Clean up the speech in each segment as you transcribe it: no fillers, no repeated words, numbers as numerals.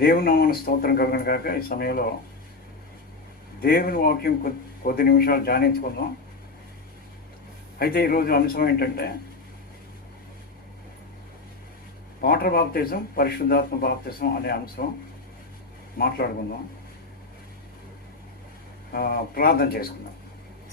దేవుని నామానికి స్తోత్రం కలుగును కాక. ఈ సమయంలో దేవుని వాక్యం కొద్ది నిమిషాలు ధ్యానించుకుందాం. అయితే ఈరోజు అంశం ఏంటంటే వాటర్ బాప్తిజం, పరిశుద్ధాత్మ బాప్తిజం అనే అంశం మాట్లాడుకుందాం. ప్రార్థన చేసుకుందాం.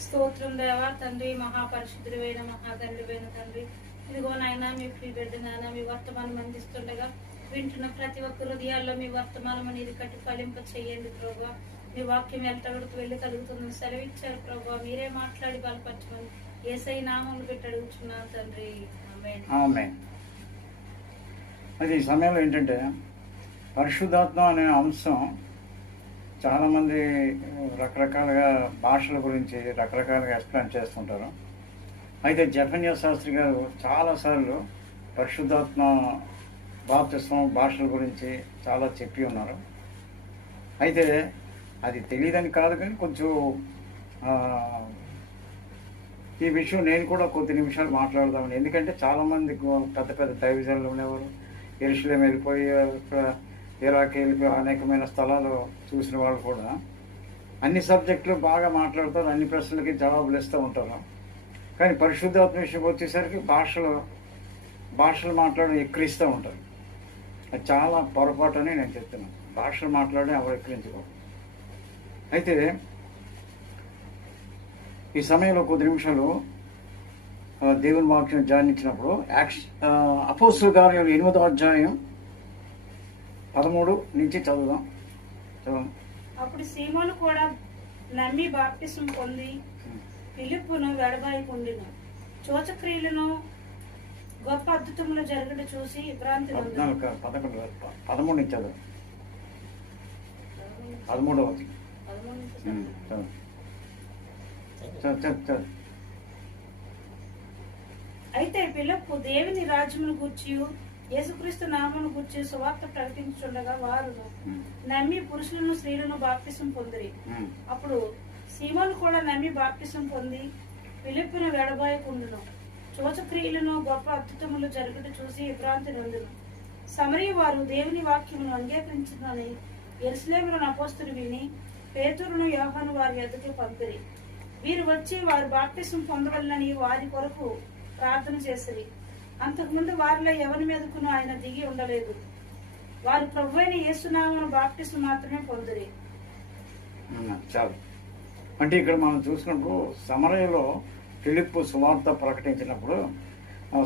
స్తోత్రం దేవా తండ్రి, మహాపరిశుద్ధుడైన మహాదండ్రివైన తండ్రి, ఇదిగో నాయన మీ ప్రీ బిడ్డ నాయన మీ వర్తమానం అందిస్తుండగా వింటున్న ప్రతి ఒక్క హృదయాల్లో మీ వర్తమానం అనేది కట్టి ఫలింప చేయండి ప్రభా. మీ వాక్యం ఎల్టగడుతూ వెళ్ళి కలుగుతుందని సెలవిచ్చారు ప్రభా. మీరే మాట్లాడి బలపరచమని యేసై నామమును పెట్టి అడుగుతున్నాను తండ్రి. ఆమేన్. ఆమేన్. అది ఈ సమయంలో ఏంటంటే పరిశుద్ధాత్మ అనే అంశం చాలామంది రకరకాలుగా భాషల గురించి రకరకాలుగా ఎక్స్ప్లెయిన్ చేస్తుంటారు. అయితే జెఫన్యా శాస్త్రి గారు చాలాసార్లు పరిశుద్ధాత్మ బాప్తిస్మం భాషల గురించి చాలా చెప్పి ఉన్నారు. అయితే అది తెలియదని కాదు, కానీ కొంచెం ఈ విషయం నేను కూడా కొద్ది నిమిషాలు మాట్లాడదామని. ఎందుకంటే చాలామంది పెద్ద పెద్ద దైవజనులు ఉండేవారు, యెరూషలేము వెళ్ళిపోయి ఇరాక్ వెళ్ళిపోయి అనేకమైన స్థలాలు చూసిన వాళ్ళు కూడా అన్ని సబ్జెక్టులు బాగా మాట్లాడతారు, అన్ని ప్రశ్నలకి జవాబులు ఇస్తూ ఉంటారు. కానీ పరిశుద్ధాత్మ విషయం వచ్చేసరికి భాషలు మాట్లాడడం ఎక్కిరిస్తూ ఉంటారు. అది చాలా పొరపాటు అని నేను చెప్తున్నాను. భాషలు మాట్లాడడం ఎవరు ఎక్కిరించుకోరు. అయితే ఈ సమయంలో కొద్ది నిమిషాలు దేవుని వాక్యం ధ్యానించినప్పుడు అపోస్తలుల కార్యాలు 8వ అధ్యాయం 13 నుంచి చదువుదాం. అప్పుడు సీమోను కూడా నమ్మి బాప్తిసం పొంది ఫిలిప్పును వెడబాయి పొందిన చోచక్రియలను గొప్ప అద్భుతములు జరగడం చూసి విభ్రాంతి 13 నుంచి చదువు. 13వ అయితే ఫిలిప్పు దేవుని రాజ్యమును గూర్చి యేసుక్రీస్తు నామమును గూర్చి సువార్త ప్రకటించుండగా వారు నమ్మి పురుషులను స్త్రీలను బాప్తిసం పొందిరి. అప్పుడు సీమోను కూడా నమ్మి బాప్తిసం పొంది ఫిలిప్పును వెడబాయి పొందును చోచక్రియలను గొప్ప అద్భుతములు జరుగుట చూసి విభ్రాంతి నొందును. సమరయ వారు దేవుని వాక్యమును అంగీకరించిందని యెరూషలేములోని అపోస్తలులు విని పేతురును యోహాను వారి యొద్దకు పంపిరి. వీరు వచ్చి వారు బాప్తిసం పొందవలనని వారి కొరకు ప్రార్థన చేసిరి. అంతకుముందు వారిలో ఎవరి మీదకును ఆయన దిగి ఉండలేదు. వారు ప్రభువైన యేసునామమున బాప్తిసం మాత్రమే పొందిరి. చాలు. అంటే ఇక్కడ మనం చూసినప్పుడు సమరయలో ఫిలిప్పు సువార్త ప్రకటించినప్పుడు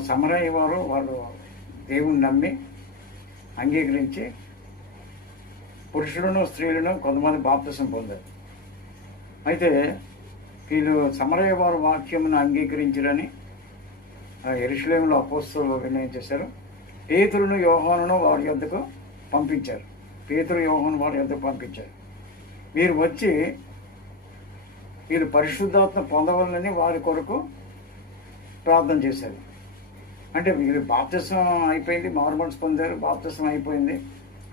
సమరయ వాళ్ళు దేవుని నమ్మి అంగీకరించి పురుషులను స్త్రీలను కొంతమంది బాప్తిసం పొందారు. అయితే వీళ్ళు సమరయ వారు వాక్యమును అంగీకరించారని యెరూషలేములో అపోస్తలులు నిర్ణయం చేశారు. పేతురును యోహానును వారి యొద్దకు పంపించారు. పేతురు యోహాను వారి యొద్దకు పంపించారు. వీరు వచ్చి వీరు పరిశుద్ధాత్మ పొందవాలని వారి కొరకు ప్రార్థన చేశారు. అంటే వీరు బాప్తిసం అయిపోయింది, మారుమనసు పొందారు, బాప్తిసం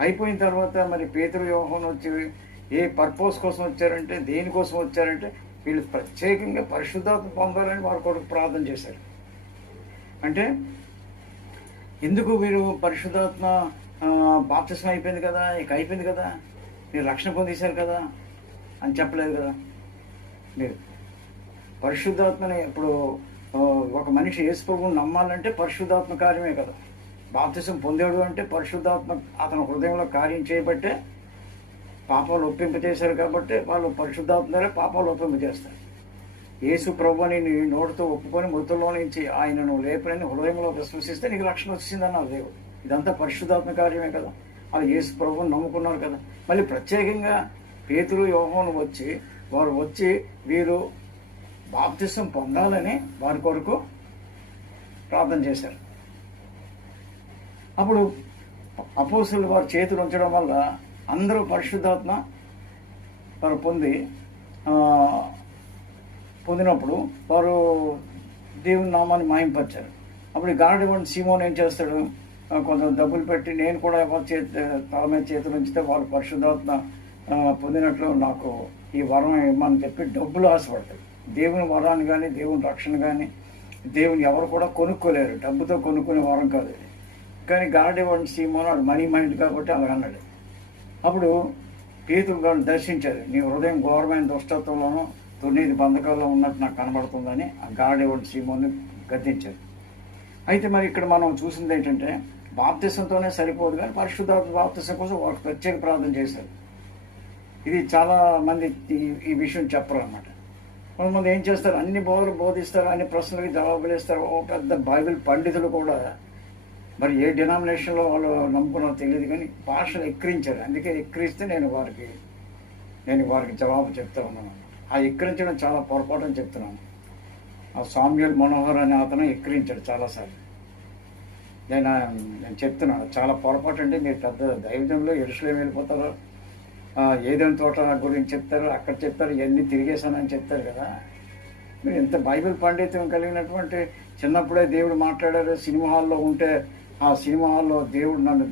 అయిపోయిన తర్వాత మరి పేతురు యోహాను వచ్చి ఏ పర్పస్ కోసం వచ్చారంటే, దేనికోసం వచ్చారంటే వీళ్ళు ప్రత్యేకంగా పరిశుద్ధాత్మ పొందాలని వారి కొరకు ప్రార్థన చేశారు. అంటే ఎందుకు వీరు పరిశుద్ధాత్మ బాప్తిసం అయిపోయింది కదా, ఇక అయిపోయింది కదా, మీరు రక్షణ పొందేశారు కదా అని చెప్పలేదు కదా. మీరు పరిశుద్ధాత్మని ఇప్పుడు ఒక మనిషి యేసు ప్రభువుని నమ్మాలంటే పరిశుద్ధాత్మ కార్యమే కదా. బాప్తిసం పొందాడు అంటే పరిశుద్ధాత్మ అతని హృదయంలో కార్యం చేయబట్టే పాపాలు ఒప్పింపజేశారు. కాబట్టి వాళ్ళు పరిశుద్ధాత్మ ద్వారా పాపాలు ఒప్పింపజేస్తారు. యేసు ప్రభువుని నీ నోటితో ఒప్పుకొని మృతుల్లో నుంచి ఆయనను లేపనని హృదయంలో విశ్వసిస్తే నీకు రక్షణ వచ్చిందన్నారు దేవుడు. ఇదంతా పరిశుద్ధాత్మ కార్యమే కదా. వాళ్ళు యేసు ప్రభువుని నమ్ముకున్నారు కదా. మళ్ళీ ప్రత్యేకంగా పేతురు యోహాను వారు వచ్చి వీరు బాప్తిసం పొందాలని వారి కొరకు ప్రార్థన చేశారు. అప్పుడు అపోస్తలులు వారి చేతులు ఉంచడం వల్ల అందరూ పరిశుద్ధాత్మ వారు పొందినప్పుడు వారు దేవుని నామాన్ని మాయింపరిచారు. అప్పుడు గాడివాడు సీమోను ఏం చేస్తాడు, కొంచెం డబ్బులు పెట్టి నేను కూడా తల మీద చేతులు ఉంచితే వారు పరిశుద్ధాత్మ పొందినట్లు నాకు ఈ వరం ఇమ్మని చెప్పి డబ్బులు ఆశపడతాడు. దేవుని వరాన్ని కానీ దేవుని రక్షణ కానీ దేవుని ఎవరు కూడా కొనుక్కోలేరు, డబ్బుతో కొనుక్కునే వరం కాదు ఇది. కానీ గాడివాడు సీమోను మనీ మైండ్ కాబట్టి అలా అన్నాడు. అప్పుడు పేతురు గారిని దర్శించారు. నీ హృదయం ఘోరమైన దుష్టత్వంలోనూ దుర్నీతి బంధకాల్లో ఉన్నట్టు నాకు కనబడుతుందని ఆ గాడేవాడు సీమోని గద్దించారు. అయితే మరి ఇక్కడ మనం చూసింది ఏంటంటే బాప్తిసంతోనే సరిపోదు, కానీ పరిశుద్ధాత్మ బాప్తిసం కోసం ఒక ప్రత్యేక ప్రార్థన చేశారు. ఇది చాలా మంది ఈ విషయం చెప్పరు అన్నమాట. కొంతమంది ఏం చేస్తారు, అన్ని బోధలు బోధిస్తారు, అన్ని ప్రశ్నలకి జవాబులు ఇస్తారు. ఓ పెద్ద బైబిల్ పండితులు కూడా మరి ఏ డినామినేషన్లో వాళ్ళు నమ్ముకున్నారో తెలియదు, కానీ భాషలు ఎక్కిరించారు. అందుకే ఎక్కిరిస్తే నేను వారికి జవాబు చెప్తా ఉన్నాను. ఆ ఎక్కిరించడం చాలా పొరపాటు అని చెప్తున్నాను. ఆ సామ్యూయల్ మనోహర్ అనే అతను ఎక్కిరించాడు చాలాసార్లు. నేను చెప్తున్నాను చాలా పొరపాటు అండి. మీరు పెద్ద దైవజంలో యెరూషలేము వెళ్ళిపోతారు, ఏదైనా తోట గురించి చెప్తారు, అక్కడ చెప్తారు, ఇవన్నీ తిరిగేశానని చెప్తారు కదా. మీరు ఎంత బైబిల్ పండిత్యం కలిగినటువంటి చిన్నప్పుడే దేవుడు మాట్లాడారు. సినిమా హాల్లో ఉంటే ఆ సినిమా హాల్లో దేవుడు నన్ను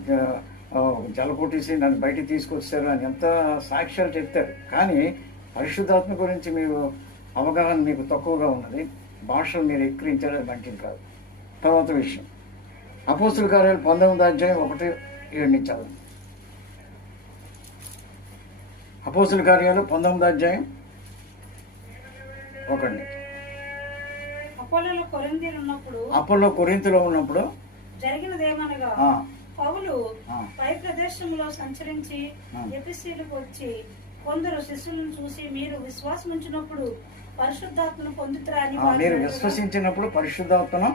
జలకొట్టేసి నన్ను బయటికి తీసుకొచ్చారు అని ఎంత సాక్ష్యాలు చెప్తారు. కానీ పరిశుద్ధాత్మ గురించి మీరు అవగాహన మీకు తక్కువగా ఉన్నది. భాషలు మీరు ఎక్కిరించారు, అది మంచిది కాదు. తర్వాత విషయం అపోస్తుల కార్యాలు 19వ అధ్యాయం 1-7 నుంచి చదవండి. అపోస్తుల కార్యాలు 19వ అధ్యాయం 1 నుంచి. అపోలో కొరింథీలో ఉన్నప్పుడు జరిగినదేమనగా పౌలు పై ప్రదేశంలో సంచరించి ఎఫెసీయులకు వచ్చి కొందరు శిష్యులను చూసి, మీరు విశ్వాసం ఉంచినప్పుడు పరిశుద్ధాత్మను పొందుతారని మీరు విశ్వసించినప్పుడు పరిశుద్ధాత్మను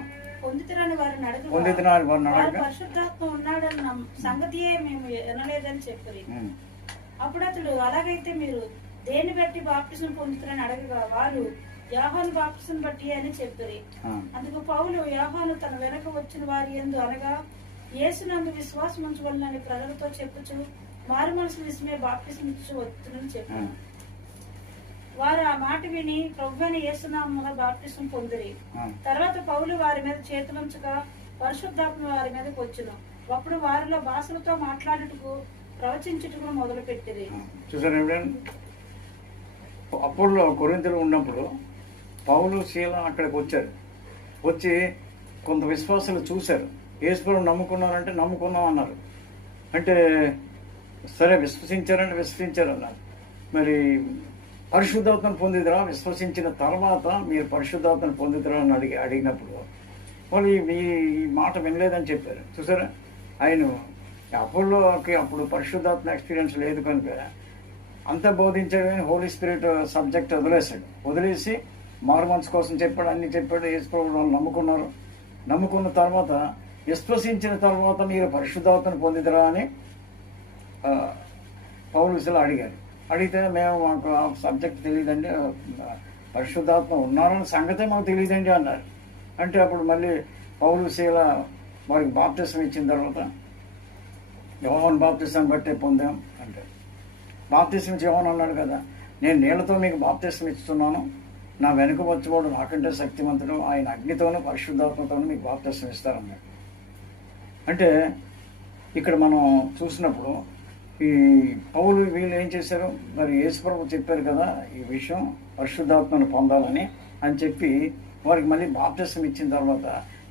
పొందుతారని వారిని అడగగా పరిశుద్ధాత్మ ఉన్నాడన్న సంగతియే మేము వినలేదని చెప్పారు. అప్పుడు అతడు, అలాగైతే మీరు దేన్ని బట్టి బాప్టిజం పొందుతారని అడగగా వారు యోహాను బాప్టిజం బట్టి అని చెప్పారు. అందుకు పౌలు, యోహాను తన వెనక వచ్చిన వారి యందు అనగా యేసునందు విశ్వాసం ఉంచవలనని ప్రజలతో చెప్పుచు మారు మనసు విషయమే బాప్టిజం ఇచ్చు వస్తుందని చెప్పారు. వారు ఆ మాట విని ప్రభువైన యేసునామమున బాప్టిజం పొందిరి. తర్వాత పౌలు వారి మీద చేతులుంచగా పరిశుద్ధాత్మ వారి మీదకి వచ్చును. అప్పుడు వారిలో భాషలతో మాట్లాడుటకు ప్రవచించుటకు మొదలు పెట్టిరి. చూసారు అప్పుడు కొరింథీలో ఉన్నప్పుడు పౌలు శీల అక్కడికి వచ్చారు. వచ్చి కొంత విశ్వాసాలు చూశారు. యేసుప్రభువుని నమ్ముకున్నారంటే నమ్ముకున్నాం అన్నారు. అంటే సరే విశ్వసించారంటే విశ్వసించారు అన్నారు. మరి పరిశుద్ధాత్మను పొందిదరా, విశ్వసించిన తర్వాత మీరు పరిశుద్ధాత్మను పొందిదరా అని అడిగినప్పుడు వాళ్ళు ఈ మాట వినలేదని చెప్పారు. చూసారా, ఆయన అపోలోకి అప్పుడు పరిశుద్ధాత్మ ఎక్స్పీరియన్స్ లేదు కనుక అంతా బోధించాడు, కానీ హోలీ స్పిరిట్ సబ్జెక్ట్ వదిలేసి మారు మనసు కోసం చెప్పాడు, అన్ని చెప్పాడు. యేసుప్రభువు వాళ్ళు నమ్ముకున్నారు. నమ్ముకున్న తర్వాత విశ్వసించిన తర్వాత మీరు పరిశుద్ధాత్మను పొందిదరా అని పౌలుసులు అడిగారు. అడిగితే మాకు ఆ సబ్జెక్ట్ తెలియదండి, పరిశుద్ధాత్మ ఉన్నారన్న సంగతే మాకు తెలియదండి అన్నారు. అంటే అప్పుడు మళ్ళీ పౌలుశీల వారికి బాప్తిసం ఇచ్చిన తర్వాత యోహాను బాప్తిసం బట్టే పొందాం అంటే, బాప్తిసం ఇచ్చి యోహాను అన్నాడు కదా, నేను నీళ్లతో మీకు బాప్తిసం ఇస్తున్నాను, నా వెనుక వచ్చేవాడు నాకంటే శక్తివంతుడు, ఆయన అగ్నితోనూ పరిశుద్ధాత్మతోనూ మీకు బాప్తిసం ఇస్తారన్నాడు. అంటే ఇక్కడ మనం చూసినప్పుడు ఈ పౌలు వీళ్ళు ఏం చేశారు, మరి యేసుప్రభు చెప్పారు కదా ఈ విషయం పరిశుద్ధాత్మను పొందాలని అని చెప్పి వారికి మళ్ళీ బాప్తిసం ఇచ్చిన తర్వాత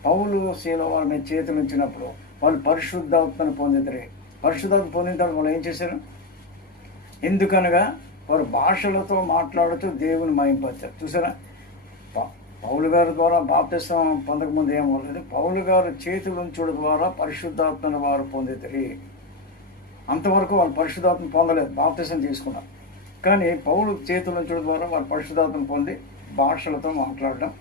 పౌలు శీల వారి మీద చేతులు ఉంచినప్పుడు వాళ్ళు పరిశుద్ధాత్మను పొందిద్దరు. పరిశుద్ధాత్మ పొందిన తర్వాత వాళ్ళు ఏం చేశారు, ఎందుకనగా వారు భాషలతో మాట్లాడుతూ దేవుని మహింపరిచారు. చూసారా, పౌలు గారి ద్వారా బాప్తిసం పొందకముందు ఏమవ్వలేదు. పౌలు గారు చేతులు ఉంచడం ద్వారా పరిశుద్ధాత్మను వారు పొందిద్దరు. అంతవరకు వాళ్ళు పరిశుద్ధాత్మ పొందలేదు, బాప్తిసం తీసుకున్నారు. కానీ పౌలు చేతులు ఉంచడం ద్వారా వారు పరిశుద్ధాత్మ పొంది భాషలతో మాట్లాడడం,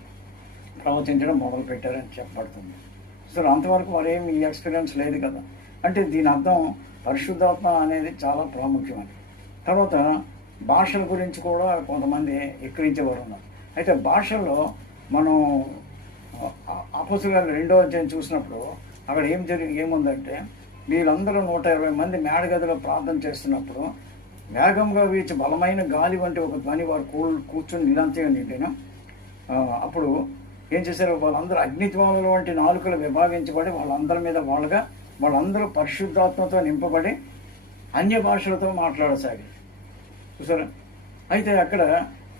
ప్రవచించడం మొదలు పెట్టారని చెప్పబడుతుంది. సో అంతవరకు వారేమి ఈ ఎక్స్పీరియన్స్ లేదు కదా. అంటే దీని అర్థం పరిశుద్ధాత్మ అనేది చాలా ప్రాముఖ్యమని. తర్వాత భాషల గురించి కూడా కొంతమంది ఎక్కిరించేవారు ఉన్నారు. అయితే భాషల్లో మనం అపోస్తలుల 2వ అధ్యాయం చూసినప్పుడు అక్కడ ఏముందంటే వీళ్ళందరూ 120 మంది మేడగదిలో ప్రార్థన చేస్తున్నప్పుడు వేగంగా వీచి బలమైన గాలి వంటి ఒక ధ్వని వారు కూర్చొని నిలంతగా నిండిన అప్పుడు ఏం చేశారు, వాళ్ళందరూ అగ్నిజ్వాలల వంటి నాలుకలు విభాగించబడి వాళ్ళందరి మీద వాళ్ళందరూ పరిశుద్ధాత్మతో నింపబడి అన్య భాషలతో మాట్లాడసాగారు. చూసారా, అయితే అక్కడ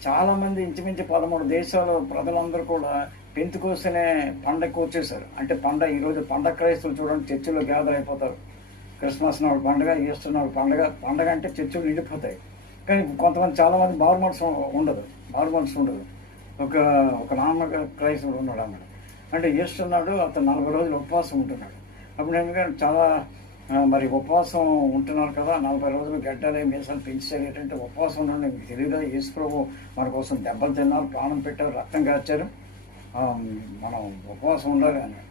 చాలామంది ఇంచుమించు 13 దేశాల ప్రజలందరూ కూడా పెంతెకోస్తు పండగకు వచ్చేసారు. అంటే ఈరోజు పండగ క్రైస్తవులు చూడండి చర్చిలో గ్యాదర్ అయిపోతారు. క్రిస్మస్ నాడు పండుగ, ఈస్టర్ నాడు పండుగ. పండుగ అంటే చర్చలు నిండిపోతాయి. కానీ కొంతమంది చాలామంది మారు మనసు ఉండదు. ఒక ఒక నాన్న క్రైస్తవుడు ఉన్నాడు అన్నమాట. అంటే ఈస్టర్ నాడు అతను 40 రోజులు ఉపవాసం ఉంటున్నాడు. అప్పుడు ఎందుకంటే చాలా మరి ఉపవాసం ఉంటున్నారు కదా, 40 రోజులు గడ్డలే మీసాలు పెంచారు. ఏంటంటే ఉపవాసం ఉండడం మీకు తెలియదు కదా, యేసు ప్రభు మన కోసం దెబ్బలు తిన్నారు, ప్రాణం పెట్టారు, రక్తం కాచారు, మనం ఉపవాసం ఉండాలి అన్నాడు.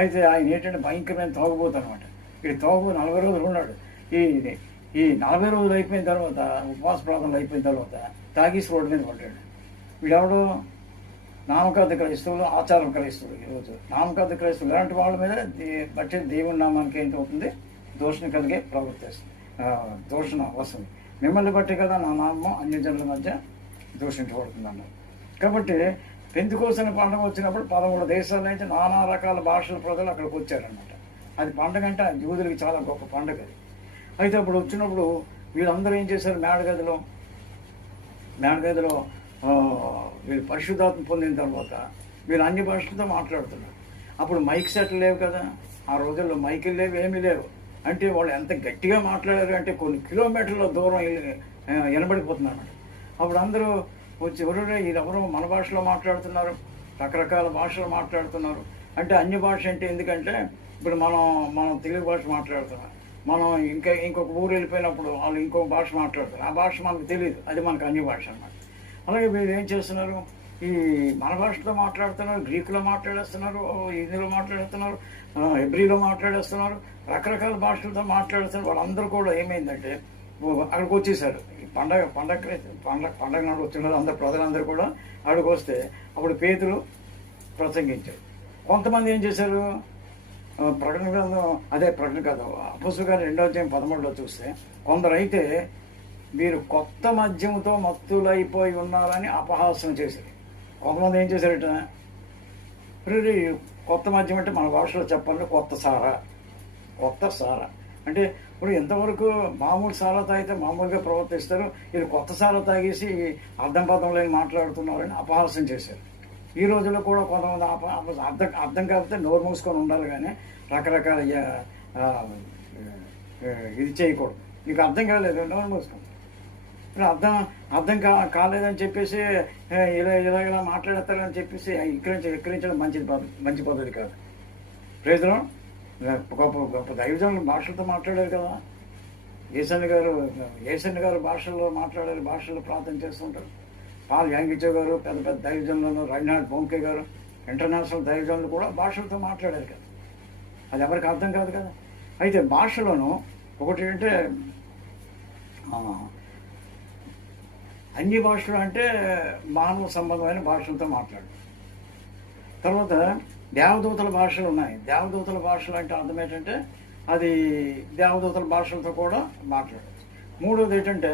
అయితే ఆయన ఏంటంటే భయంకరమైన తాగుబోతు అనమాట. ఈ తాగుబోతు 40 రోజులు ఉన్నాడు. ఈ 40 రోజులు అయిపోయిన తర్వాత, ఉపవాస ప్రార్థనలు అయిపోయిన తర్వాత తాగేసి రోడ్డు మీద పడ్డాడు. వీడెవడు? నామకార్థ క్రైస్తవులు, ఆచారం క్రైస్తవులు. ఈరోజు నామకార్థ క్రైస్తవులు ఇలాంటి వాళ్ళ మీద బట్టి దేవుని నామానికి ఏంటవుతుంది? దూషణ కలిగే ప్రవర్తిస్తుంది, దూషణ వస్తుంది. మిమ్మల్ని బట్టి కదా నా నామం అన్యజనుల మధ్య దూషించబడుతుంది అన్నారు. కాబట్టి పెంతెకోస్తు పండుగ వచ్చినప్పుడు 13 దేశాల నుంచి నానా రకాల భాషల ప్రజలు అక్కడికి వచ్చారనమాట. అది పండుగ అంటే యూదులకి చాలా గొప్ప పండుగ అది. అయితే అప్పుడు వచ్చినప్పుడు వీళ్ళందరూ ఏం చేశారు? మేడగదిలో వీళ్ళు పరిశుద్ధాత్మ పొందిన తర్వాత వీళ్ళు అన్ని భాషలతో మాట్లాడుతున్నారు. అప్పుడు మైక్ సెట్లు లేవు కదా, ఆ రోజుల్లో మైకులు లేవు, ఏమీ లేవు. అంటే వాళ్ళు ఎంత గట్టిగా మాట్లాడారు అంటే కొన్ని కిలోమీటర్ల దూరం వినబడిపోతున్నారు. అప్పుడు అందరూ వచ్చి వీళ్ళెవరో మన భాషలో మాట్లాడుతున్నారు, రకరకాల భాషలు మాట్లాడుతున్నారు. అంటే అన్య భాష అంటే ఎందుకంటే ఇప్పుడు మనం తెలుగు భాష మాట్లాడుతున్నాం, మనం ఇంకొక ఊరు వెళ్ళిపోయినప్పుడు వాళ్ళు ఇంకొక భాష మాట్లాడతారు, ఆ భాష మనకు తెలియదు, అది మనకు అన్య భాష అన్నమాట. అలాగే వీళ్ళు ఏం చేస్తున్నారు? ఈ మన భాషలో మాట్లాడుతున్నారు, గ్రీకులో మాట్లాడేస్తున్నారు, హిందీలో మాట్లాడుతున్నారు, హెబ్రీలో మాట్లాడేస్తున్నారు, రకరకాల భాషలతో మాట్లాడుతున్నారు. వాళ్ళందరూ కూడా ఏమైందంటే అక్కడికి వచ్చేసారు. పండగ నాడు వచ్చిన అందరు ప్రజలందరూ కూడా అక్కడికి వస్తే అప్పుడు పేతురు ప్రసంగించారు. కొంతమంది ఏం చేశారు? ప్రకటన కాదు, అపొస్తలుల కార్యాలు 2వ అధ్యాయం 13లో చూస్తే కొందరైతే మీరు కొత్త మద్యముతో మత్తులైపోయి ఉన్నారని అపహాస్యం చేశారు. కొంతమంది ఏం చేశారట? కొత్త మద్యం అంటే మన భాషలో చెప్పాలంటే కొత్త సారా అంటే ఇప్పుడు ఎంతవరకు మామూలు సారా తాగితే మామూలుగా ప్రవర్తిస్తారు, ఇది కొత్త సారా తాగేసి అర్థం లేని మాట్లాడుతున్నారని అపహాస్యం చేశారు. ఈ రోజుల్లో కూడా కొంతమంది అర్థం కాకపోతే నోరు మూసుకొని ఉండాలి, కానీ రకరకాల ఇది చేయకూడదు. నీకు అర్థం కాలేదు, నోరు మూసుకొని. ఇప్పుడు అర్థం కాలేదని చెప్పేసి ఇలా మాట్లాడతారని చెప్పేసి ఎక్కిరించడం మంచి పద్ధతి కాదు. ప్రేజలో గొప్ప దైవజనులు భాషలతో మాట్లాడారు కదా. ఏసన్ గారు భాషల్లో మాట్లాడారు, భాషల్లో ప్రార్థన చేస్తుంటారు. పాల్ యాంగిచో గారు, పెద్ద దైవజనులను, రైనాల్డ్ బోంకే గారు, ఇంటర్నేషనల్ దైవజనులు కూడా భాషలతో మాట్లాడారు కదా. అది ఎవరికి అర్థం కాదు కదా. అయితే భాషలోనూ ఒకటి అంటే అన్ని భాషలు అంటే మానవ సంబంధమైన భాషలతో మాట్లాడు. తర్వాత దేవదూతల భాషలు ఉన్నాయి. దేవదూతల భాషలు అంటే అర్థం ఏంటంటే అది దేవదూతల భాషలతో కూడా మాట్లాడచ్చు. మూడోది ఏంటంటే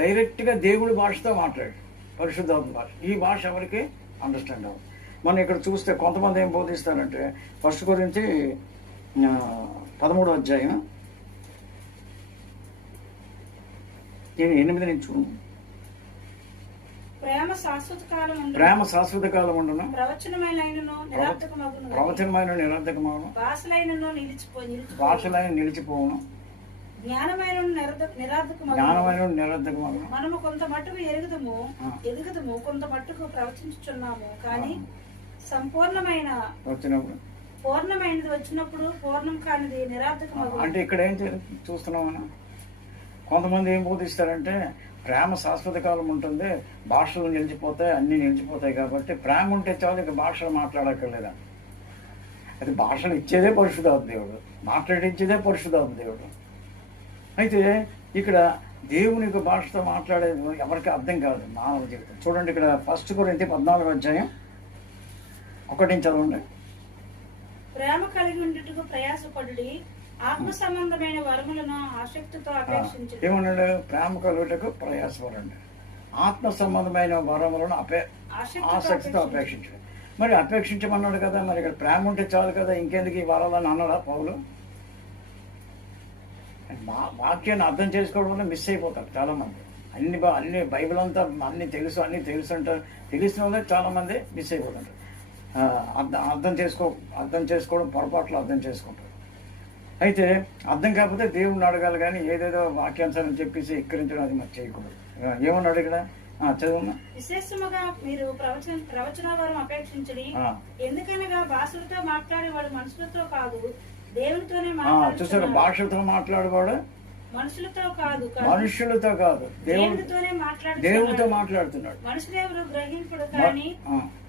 డైరెక్ట్గా దేవుడి భాషతో మాట్లాడు, పరిశుద్ధాత్మ భాష. ఈ భాష ఎవరికి అండర్స్టాండ్ అవ్వదు. మనం ఇక్కడ చూస్తే కొంతమంది ఏం బోధిస్తారంటే 1 కొరింథీ 13వ అధ్యాయం 8 నుంచి చూడండి. ప్రేమ శాశ్వత కాలం ఉండును, ప్రవచనమైన నిరర్ధకమగును, భాషలైన నిలిచిపోవును, జ్ఞానమైన నిరర్ధకమగును. మనము కొంత మట్టుకు ఎదుగుదము, కొంత మట్టుకు ప్రవచించుచున్నాము, కానీ పూర్ణమైనది వచ్చినప్పుడు పూర్ణం కానిది నిరర్ధకమగును. అంటే ఇక్కడ ఏం చూస్తున్నాం మనం? కొంతమంది ఏం బోధిస్తారంటే ప్రేమ శాశ్వత కాలం ఉంటుంది, భాషలు నిలిచిపోతాయి, అన్నీ నిలిచిపోతాయి, కాబట్టి ప్రేమ ఉంటే చాలు, ఇక భాషలు మాట్లాడక్కర్లేదా. అది భాషలు ఇచ్చేదే పరిశుద్ధాత్మ దేవుడు, మాట్లాడించేదే పరిశుద్ధాత్మ దేవుడు. అయితే ఇక్కడ దేవుని యొక్క భాషతో మాట్లాడేది ఎవరికి అర్థం కాదు, మానవ జీవితం. చూడండి ఇక్కడ 1 కొరింథీ 14వ అధ్యాయం 1 చదవండి. ప్రేమ కలిగి ఉండుటకు ప్రయాసపడుడి, ఆత్మ సంబంధమైన వరములను ఆసక్తితో అపేక్షించండి. ఏమన్నాడు? ప్రేమ కలుగుటకు ప్రయాసపడండి, ఆత్మ సంబంధమైన వరములను ఆసక్తితో అపేక్షించండి. మరి అపేక్షించమన్నాడు కదా, మరి ఇక్కడ ప్రేమ ఉంటే చాలు కదా, ఇంకెందుకు ఈ వరాలని అన్నాడా పౌలు? వాక్యాన్ని అర్థం చేసుకోవడం వల్ల మిస్ అయిపోతారు చాలామంది. అన్ని బైబిల్ అంతా అన్నీ తెలుసు అంటారు, తెలిసిన వల్ల చాలామంది మిస్ అయిపోతుంటారు. అర్థం చేసుకోవడం పొరపాట్లు అర్థం చేసుకుంటారు. అయితే అర్థం కాకపోతే దేవుడిని అడగాలి, కానీ ఏదేదో వాక్యాంశాలను చెప్పేసి ఎక్కిరించడం అది మరి చేయకూడదు. ఏమన్నాడు ఇక్కడ చదువున్నా? విశేషముగా మీరు ప్రవచన వరం అపేక్షించడి, ఎందుకనగా భాషలతో మాట్లాడేవాడు మనుషులతో కాదు దేవునితోనే చూసారు. భాషలతో మాట్లాడేవాడు మనుషులతో కాదు దేవునితో మాట్లాడుతున్నాడు. మనుషులెవరు గ్రహింపుడు కానీ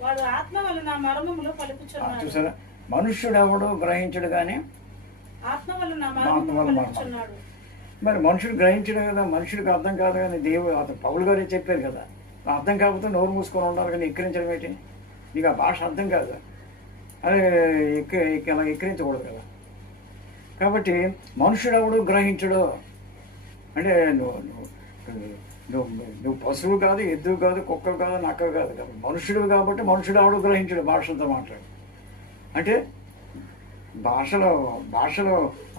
వాడు ఆత్మ వలన మర్మములు పలుకుచున్నాడు. చూసారా, మనుష్యుడు ఎవడు గ్రహించడు కానీ ఆత్మ వలన మర్మములు పలుకుచున్నాడు. మరి మనుషుడు గ్రహించడు కదా, మనుషుడికి అర్థం కాదు కానీ దేవుడు అతను పౌలు గారే చెప్పారు కదా, అర్థం కాకపోతే నోరు మూసుకొని ఉండాలి కానీ ఎక్కిరించడం ఏంటి? నీకు ఆ భాష అర్థం కాదు, అదే అలా ఎక్కిరించకూడదు కదా. కాబట్టి మనుషుడు ఎవడు గ్రహించడు అంటే నువ్వు పశువు కాదు, ఎద్దు కాదు, కుక్కలు కాదు, నక్కలు కాదు కాబట్టి మనుషుడు కాబట్టి మనుషుడు ఎవడు గ్రహించడు భాషలతో మాట్లాడు. అంటే భాషలో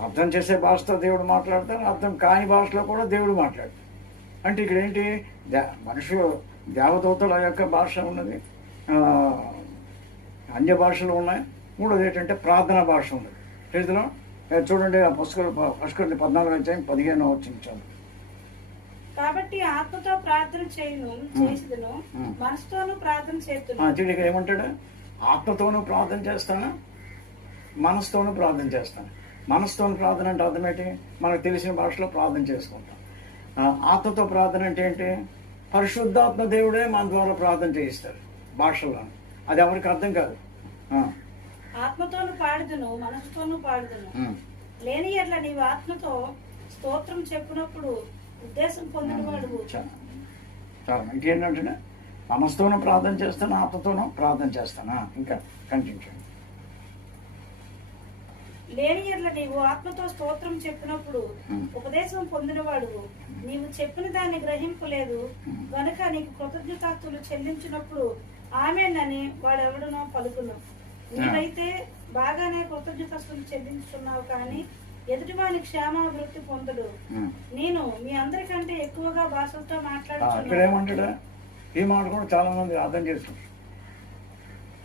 అర్థం చేసే భాషతో దేవుడు మాట్లాడతాడు, అర్థం కాని భాషలో కూడా దేవుడు మాట్లాడతాడు. అంటే ఇక్కడ ఏంటి, మనుషులు దేవదూతల యొక్క భాష ఉన్నది, అన్య భాషలు ఉన్నాయి. మూడోది ఏంటంటే ప్రార్థనా భాష ఉన్నది. చేతిలో చూడండి, పుష్కరులు 14:15 వచ్చించాను. కాబట్టి ఆత్మతో ప్రార్థన చేయును మనసుతోనూ ప్రార్థన చేస్తున్నాను. ఇక్కడ ఏమంటాడు? ఆత్మతోనూ ప్రార్థన చేస్తాను, మనసుతోనూ ప్రార్థన చేస్తాను. మనసుతోనూ ప్రార్థన అంటే అర్థం ఏంటి? మనకు తెలిసిన భాషలో ప్రార్థన చేసుకుంటాం. ఆత్మతో ప్రార్థన అంటే ఏంటి? పరిశుద్ధాత్మ దేవుడే మన ద్వారా ప్రార్థన చేయిస్తారు భాషల్లో. అది ఎవరికి అర్థం కాదు. ఆత్మతోను పాడుదును మనసుతోనూ పాడుదును లేని ఎట్లా నీవు ఆత్మతో స్తోత్రం చెప్పినప్పుడు ఉద్దేశం పొందినవాడు. చాలా ఇంకేంటంటే మనసుతోనూ ప్రార్థన చేస్తాను, ఆత్మతోనూ ప్రార్థన చేస్తాను. ఇంకా కంటిన్యూ. లేని ఎట్లా నీవు ఆత్మతో స్తోత్రం చెప్పినప్పుడు ఉపదేశం పొందినవాడు, నీవు చెప్పిన దాన్ని గ్రహింపలేదు గనుక నీకు కృతజ్ఞతాస్తులు చెల్లించినప్పుడు ఆమేనని వాడెవడనో పలుకును. నీవైతే బాగానే కృతజ్ఞతాస్తులు చెల్లించుతున్నావు కానీ ఎదుటివాని క్షేమాభివృద్ధి పొందడు. నేను మీ అందరికంటే ఎక్కువగా భాషలతో మాట్లాడుతున్నాను. ఈ మాట కూడా చాలా మంది అర్థం చేస్తున్నారు.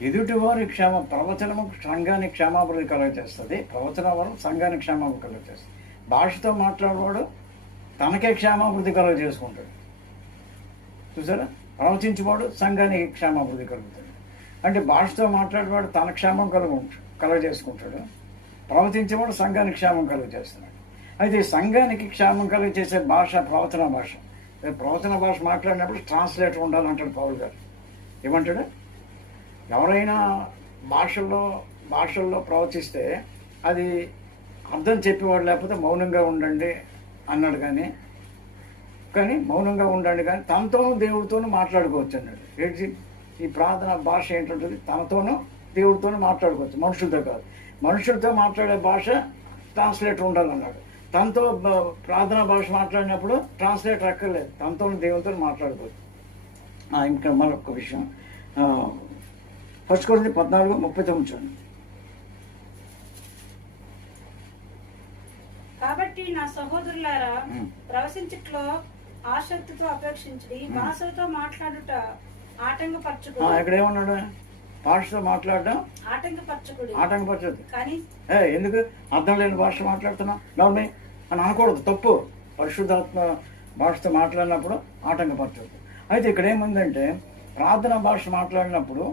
ఎదుటివారి ప్రవచనము సంఘానికి క్షేమాభివృద్ధి కలుగజేస్తుంది. ప్రవచన వరం సంఘానికి క్షేమాభివృద్ధి కలుగజేస్తుంది. భాషతో మాట్లాడేవాడు తనకే క్షేమాభివృద్ధి కలుగజేసుకుంటాడు. చూసారా, ప్రవచించేవాడు సంఘానికి క్షేమాభివృద్ధి కలుగుతుంది. అంటే భాషతో మాట్లాడేవాడు తన క్షేమం కలుగజేసుకుంటాడు, ప్రవచించేవాడు సంఘానికి క్షేమం కలుగజేస్తున్నాడు. అయితే సంఘానికి క్షేమం కలుగజేసే భాష ప్రవచన భాష. ప్రవచన భాష మాట్లాడినప్పుడు ట్రాన్స్లేటర్ ఉండాలంటాడు పౌలు గారు. ఏమంటాడు? ఎవరైనా భాషల్లో ప్రవచిస్తే అది అర్థం చెప్పేవాడు లేకపోతే మౌనంగా ఉండండి అన్నాడు. కానీ మౌనంగా ఉండండి కానీ తనతోనూ దేవుడితోనూ మాట్లాడుకోవచ్చు అన్నాడు. ఏంటి ఈ ప్రార్థన భాష ఏంటంటుంది? తనతోనూ దేవుడితోనూ మాట్లాడుకోవచ్చు, మనుషులతో కాదు. మనుషులతో మాట్లాడే భాష ట్రాన్స్లేటర్ ఉండాలన్నాడు. తనతో ప్రార్థనా భాష మాట్లాడినప్పుడు ట్రాన్స్లేటర్ అక్కర్లేదు, తనతో దేవునితో మాట్లాడుకోవచ్చు. ఇంకా మరొక విషయం, 1 కొరింథీ 14:39 చూడండి. కాబట్టి నా సహోదరులారా, ప్రవచించట్లో ఆసక్తితో అపేక్షించి భాషతో మాట్లాడుట ఆటంకపరచుకుడు. ఇక్కడ ఏమన్నాడు? భాషతో మాట్లాడడం ఆటంకపరచదు. ఎందుకు? అర్థం లేని భాష మాట్లాడుతున్నాం నవ్వు అని అనకూడదు, తప్పు. పరిశుద్ధాత్మ భాషతో మాట్లాడినప్పుడు ఆటంకపరచదు. అయితే ఇక్కడ ఏముందంటే ప్రార్థన భాష మాట్లాడినప్పుడు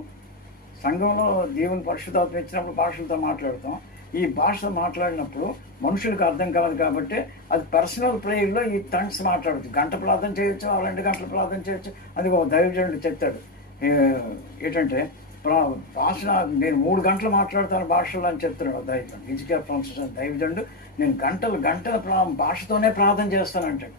సంఘంలో దేవుని పరిశుద్ధాత్మ ఇచ్చినప్పుడు భాషలతో మాట్లాడతాం. ఈ భాషతో మాట్లాడినప్పుడు మనుషులకు అర్థం కాదు కాబట్టి అది పర్సనల్ ప్రేయర్లో ఈ టంగ్స్ మాట్లాడచ్చు. గంట ప్రార్థన చేయొచ్చు, 2 గంటలు ప్రార్థన చేయొచ్చు. అది ఒక దైవజనుడు చెప్తాడు ఏంటంటే భాష నేను 3 గంటలు మాట్లాడతాను భాషలో అని చెప్తున్నాడు దైవజనుడు. హిజ్కియా దైవజనుడు నేను గంటలు భాషతోనే ప్రార్థన చేస్తానంటాడు.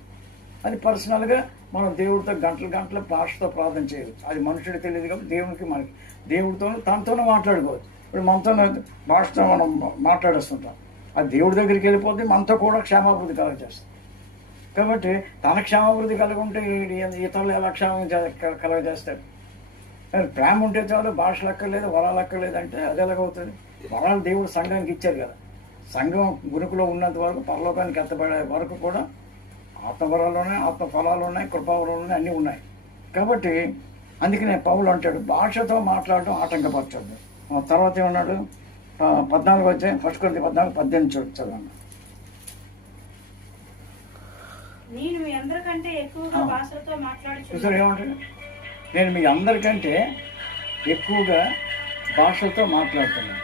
అది పర్సనల్గా మనం దేవుడితో గంటలు భాషతో ప్రార్థన చేయవచ్చు. అది మనుషుడికి తెలియదు కాబట్టి దేవునికి మనకి దేవుడితో తనతోనే మాట్లాడుకోవచ్చు. ఇప్పుడు మనతో భాషతో మనం మాట్లాడేస్తుంటాం, అది దేవుడి దగ్గరికి వెళ్ళిపోతే మనతో కూడా క్షేమాభివృద్ధి కలగజేస్తుంది. కాబట్టి తన క్షేమాభివృద్ధి కలుగుంటే ఇతరులు ఎలా క్షేమం కలగజేస్తాడు? ప్రేమ ఉంటే చాలు, భాషలు అక్కర్లేదు, వరాలు అక్కర్లేదు అంటే అది ఎలాగవుతుంది? వరాలు దేవుడు సంఘానికి ఇచ్చారు కదా. సంఘం గురుకులో ఉన్నంత వరకు పరలోకానికి ఎత్తబడే వరకు కూడా ఆత్మవరాలు ఉన్నాయి, ఆత్మ ఫలాలు ఉన్నాయి, కృపావరాలు ఉన్నాయి, అన్నీ ఉన్నాయి. కాబట్టి అందుకనే పౌలు అంటాడు భాషతో మాట్లాడటం ఆటంకపరచదు. తర్వాత ఏమన్నాడు? 14 1 కొరింథీ 14:18 చదవండి. నేను మీ అందరికంటే ఎక్కువగా భాషలతో చూసారు మాట్లాడుచున్నాను. ఏమంటాడు? నేను మీ అందరికంటే ఎక్కువగా భాషలతో మాట్లాడుతున్నాను.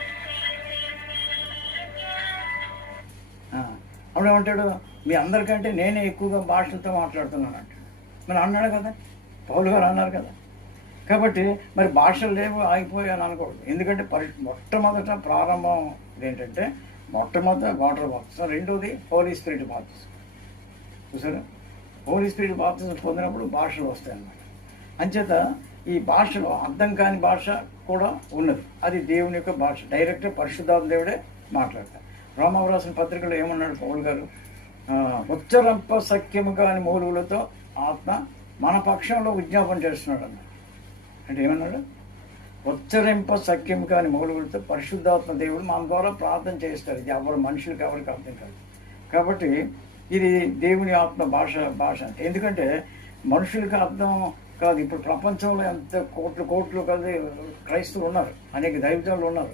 అప్పుడు ఏమంటాడు? మీ అందరికంటే నేనే ఎక్కువగా భాషలతో మాట్లాడుతున్నాను అంటాడు. మరి అన్నాడు కదా, పౌలు గారు అన్నారు కదా. కాబట్టి మరి భాషలు లేవు ఆగిపోయాను అనకూడదు. ఎందుకంటే మొట్టమొదట ప్రారంభం ఏంటంటే మొట్టమొదట వాటర్ బాప్తిజం, రెండోది హోలీ స్పిరిట్ బాప్తిజం. చూసారా? హోలీ స్పిరిట్ బాప్తిజం పొందినప్పుడు భాషలు వస్తాయి అన్నమాట. అంచేత ఈ భాషలో అర్థం కాని భాష కూడా ఉన్నది. అది దేవుని యొక్క భాష. డైరెక్ట్ పరిశుద్ధాత్మ దేవుడే మాట్లాడతారు. రోమవ్రాసిన పత్రికలో ఏమన్నాడు పౌలు గారు? ఉచ్చరంప సఖ్యము కాని మూలుగులతో ఆత్మ మన పక్షంలో విజ్ఞాపన చేస్తున్నాడు అన్నాడు. అంటే ఏమన్నాడు? ఉచ్చరింప సఖ్యం కాని మూలుగులతో పరిశుద్ధాత్మ దేవుడు మన ద్వారా ప్రార్థన చేస్తారు. ఇది ఎవరు మనుషులకు ఎవరికి అర్థం కాదు. కాబట్టి ఇది దేవుని ఆత్మ భాష అంటే. ఎందుకంటే మనుషులకు అర్థం కాదు. ఇప్పుడు ప్రపంచంలో ఎంత కోట్లు కలిసి క్రైస్తవులు ఉన్నారు, అనేక దైవజనులు ఉన్నారు.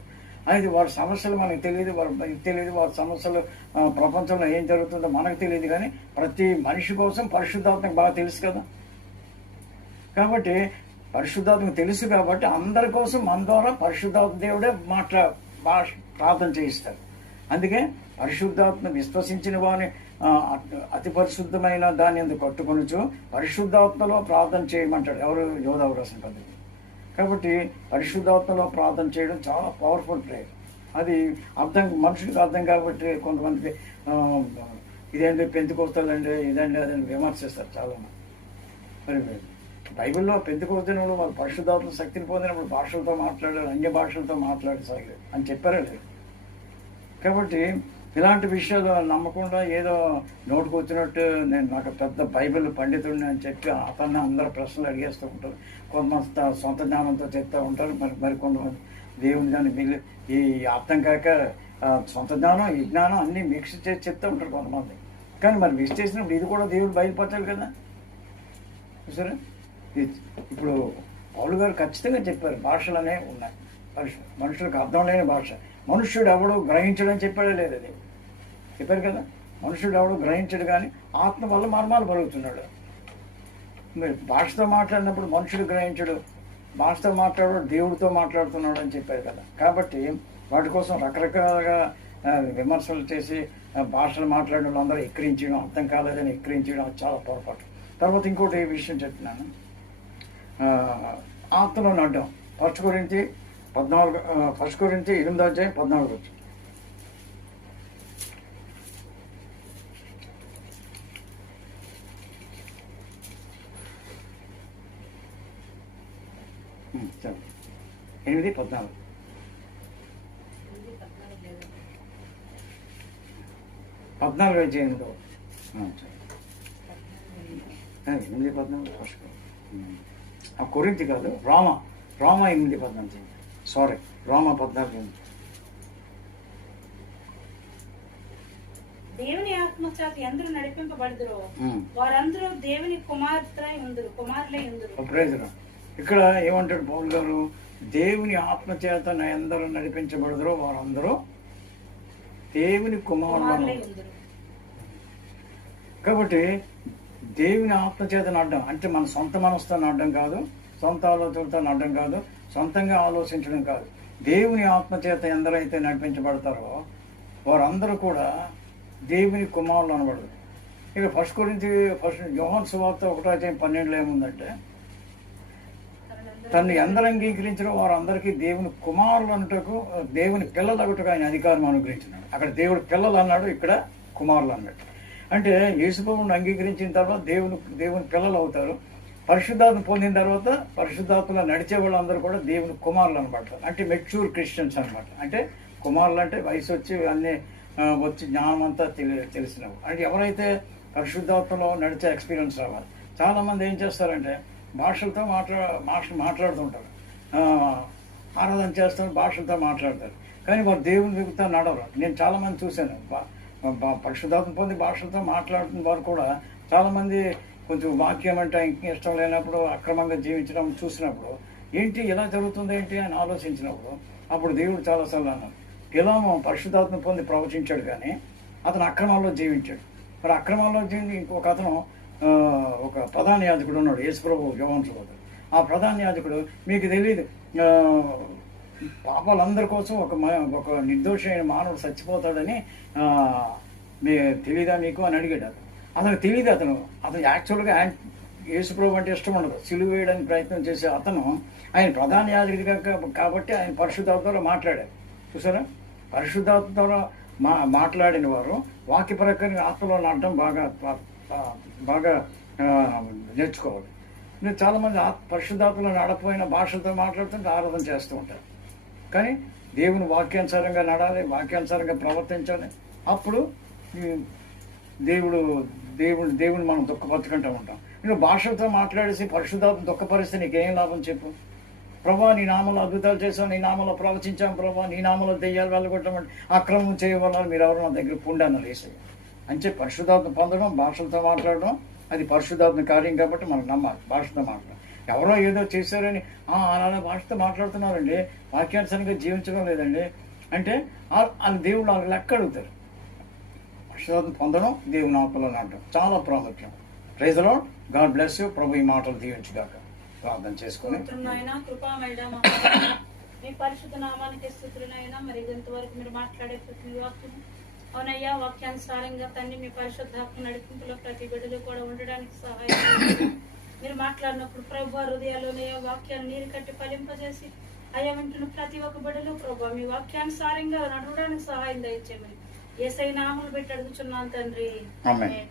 అయితే వారి సమస్యలు మనకు తెలియదు, వారి సమస్యలు ప్రపంచంలో ఏం జరుగుతుందో మనకు తెలియదు. కానీ ప్రతి మనిషి కోసం పరిశుద్ధాత్మకు బాగా తెలుసు కదా. కాబట్టి పరిశుద్ధాత్మకు తెలుసు కాబట్టి అందరి కోసం మన ద్వారా పరిశుద్ధాత్మ దేవుడే ప్రార్థన చేయిస్తారు. అందుకే పరిశుద్ధాత్మ విశ్వసించిన వారిని అతి పరిశుద్ధమైన దాన్ని ఎందుకు కట్టుకొనొచ్చు పరిశుద్ధాత్మలో ప్రార్థన చేయమంటాడు. ఎవరు? యోధా వ్రాసిన పద్ధతి. కాబట్టి పరిశుద్ధాత్మలో ప్రార్థన చేయడం చాలా పవర్ఫుల్ ప్రేయర్. అది మనుషులకు అర్థం కాబట్టి కొంతమందికి ఇదేంటి పెంతుకొస్తాడండి, ఇదండి అదని విమర్శిస్తారు చాలామంది. మరి బైబిల్లో పెంతుకొస్తున్న వాళ్ళు పరిశుద్ధాత్మ శక్తిని పొందినప్పుడు భాషలతో మాట్లాడారు, అన్య భాషలతో మాట్లాడసాగారు అని చెప్పారా లేదు. కాబట్టి ఇలాంటి విషయాలు నమ్మకుండా ఏదో నోటుకు వచ్చినట్టు నాకు పెద్ద బైబిల్ పండితుడిని అని చెప్పి అతన్ని అందరూ ప్రశ్నలు అడిగేస్తూ ఉంటారు. కొంతమంది సొంత జ్ఞానంతో చెప్తూ ఉంటారు. మరి కొంతమంది దేవుని దాన్ని ఈ అర్థం కాక సొంత జ్ఞానం ఈ జ్ఞానం అన్నీ మిక్స్ చేసి చెప్తూ ఉంటారు కొంతమంది. కానీ మరి మిక్స్ చేసినప్పుడు ఇది కూడా దేవుడు బయలుపరచాలి కదా. చూసారా? ఇప్పుడు పౌలు గారు ఖచ్చితంగా చెప్పారు భాషలు అనేవి ఉన్నాయి. మనుషులకు అర్థం లేని భాష. మనుష్యుడు ఎవడు గ్రహించడని చెప్పాడే లేదు. అది చెప్పారు కదా. మనుషుడు ఎవడు గ్రహించడు కానీ ఆత్మ వల్ల మర్మాలు పలుకుతున్నాడు. మరి భాషతో మాట్లాడినప్పుడు మనుషుడు గ్రహించడు, భాషతో మాట్లాడు దేవుడితో మాట్లాడుతున్నాడు అని చెప్పారు కదా. కాబట్టి వాటి కోసం రకరకాలుగా విమర్శలు చేసి భాషలు మాట్లాడిన వాళ్ళందరూ ఎక్కిరించడం, అర్థం కాలేదని ఎక్కిరించడం అది చాలా పొరపాటు. తర్వాత ఇంకోటి విషయం చెప్తున్నాను. ఆత్మలో నడ్డం. ఫస్ట్ కొరింథీ 8:14 వచ్చి చదువు. 8:14 14 వచ్చి 8:14 ఫస్ట్ కొరింథీ కాదు, రోమా 8:14. సారీ, రోమా 14. దేవుని ఆత్మ చేత ఎందరూ నడిపింపబడుదురో వారందరూ దేవుని కుమారులై ఉందురు. ఇక్కడ ఏమంటాడు పౌలు గారు? దేవుని ఆత్మ చేత ఎందరూ నడిపించబడుదురో వారందరూ దేవుని కుమారులై ఉందురు. కాబట్టి దేవుని ఆత్మ చేత నడ్డం అంటే మన సొంత మనసుతో నడ్డం కాదు, సొంత ఆలోచనతో నడ్డం కాదు, సొంతంగా ఆలోచించడం కాదు. దేవుని ఆత్మ చేత ఎందరైతే నడిపించబడతారో వారందరూ కూడా దేవుని కుమారులు అనబడదు. ఇక ఫస్ట్ యోహాను సువార్త 1:12 ఏముందంటే తను ఎందరు అంగీకరించడం వారందరికీ దేవుని కుమారులు అన్నటకు దేవుని పిల్లలు అగుటకు ఆయన అధికారం అనుగ్రహించినాడు. అక్కడ దేవుడు పిల్లలు అన్నాడు, ఇక్కడ కుమారులు అన్నాడు. అంటే యేసుప్రభువుని అంగీకరించిన తర్వాత దేవుని పిల్లలు అవుతారు. పరిశుద్ధాత్మ పొందిన తర్వాత పరిశుద్ధాత్మలో నడిచే వాళ్ళందరూ కూడా దేవుని కుమారులు అనబడతారు. అంటే మెచ్యూర్ క్రిస్టియన్స్ అనమాట. అంటే కుమారులు అంటే వయసు వచ్చి అన్నీ వచ్చి జ్ఞానం అంతా తెలిసినవి. అంటే ఎవరైతే పరిశుద్ధాత్మలో నడిచే ఎక్స్పీరియన్స్ రావాలి. చాలామంది ఏం చేస్తారంటే భాషలతో మాట్లాడుతుంటారు, ఆరాధన చేస్తారు, భాషలతో మాట్లాడతారు. కానీ వారు దేవుని మిగతా నడవరు. నేను చాలామంది చూశాను పరిశుద్ధాత్మ పొంది భాషలతో మాట్లాడుతున్న వారు కూడా చాలామంది కొంచెం వాక్యం అంటే ఇష్టం లేనప్పుడు అక్రమంగా జీవించడం చూసినప్పుడు ఏంటి ఇలా జరుగుతుంది ఏంటి అని ఆలోచించినప్పుడు అప్పుడు దేవుడు చాలాసార్లు అన్నాడు, పిలాము పరిశుద్ధాత్మ పొంది ప్రవచించాడు కానీ అతను అక్రమాల్లో జీవించాడు. మరి అక్రమంలో వచ్చింది ఇంకొక అతను ఒక ప్రధాన యాజకుడు ఉన్నాడు, యేసుప్రభు యోహాను సోదరుడు. ఆ ప్రధాన యాజకుడు మీకు తెలియదు, పాపాలందరి కోసం ఒక నిర్దోషి అయిన మానవుడు చచ్చిపోతాడని తెలీదా మీకు అని అడిగాడు. అతను తెలియదు. అతను యాక్చువల్గా యేసుప్రభు అంటే ఇష్టం ఉండదు. సిలువ వేయడానికి ప్రయత్నం చేసే అతను ఆయన ప్రధాన యాజకుడిగా కాబట్టి ఆయన పరిశుద్ధాత్మతో మాట్లాడారు. చూసారా, పరిశుద్ధాత్మతో మాట్లాడిన వారు వాక్య ప్రకారం ఆత్మలో నాటడం బాగా నేర్చుకోవాలి. చాలామంది పరిశుద్ధాత్మలో నడపోయిన భాషలతో మాట్లాడుతుంటే ఆరాధన చేస్తూ ఉంటారు. కానీ దేవుని వాక్యానుసారంగా నడాలి, వాక్యానుసారంగా ప్రవర్తించాలి. అప్పుడు దేవుని మనం దుఃఖపరచుకుంటూ ఉంటాం. నువ్వు భాషలతో మాట్లాడేసి పరిశుద్ధాత్మ దుఃఖపరిస్తే నీకేం లాభం చెప్పు? ప్రభా నీ నామలో అద్భుతాలు చేసాం, నీ నామలో ప్రవచించాం, ప్రభా నీ నామలో దెయ్యాలు వెళ్ళగొట్టమంటే అక్రమం చేయవల్ల మీరు ఎవరు నా దగ్గర పుండాను వేసాయి అంటే పరిశుద్ధాత్మ పొందడం, భాషలతో మాట్లాడడం అది పరిశుద్ధాత్మ కార్యం కాబట్టి మనం నమ్మాలి. భాషతో మాట్లాడాలి. ఎవరో ఏదో చేశారని అలా భాషతో మాట్లాడుతున్నారండి, వాక్యానుసారంగా జీవించడం లేదండి అంటే అది దేవుడు వాళ్ళు లెక్క అడుగుతారు. పరిశుద్ధాత్మ పొందడం, దేవుని ఆత్మలో నాటడం చాలా ప్రాముఖ్యం. Praise the Lord. God bless you. ప్రభు ఈ మాటలు దీవించుగాక. ప్రార్థన చేసుకుని మీ పరిశుద్ధ నామానికి స్తుతులైనా మరి ఇంతవరకు మీరు మాట్లాడే ప్రతి వాక్యం అవునయ్యా వాక్యానుసారంగా తండ్రి మీ పరిశుద్ధాత్మ నడిపింపులో ప్రతి బిడ్డలు కూడా ఉండడానికి సహాయం మీరు మాట్లాడినప్పుడు ప్రభు హృదయాల్లోనే వాక్యాన్ని నీరు కట్టి ఫలింపజేసి అయ్యా వింటున్న ప్రతి ఒక్క బిడ్డలు ప్రభు మీ వాక్యానుసారంగా నడవడానికి సహాయం దయచేయమని యేసయ్య నామమును పెట్టి అడుగుచున్నాను తండ్రి. ఆమేన్.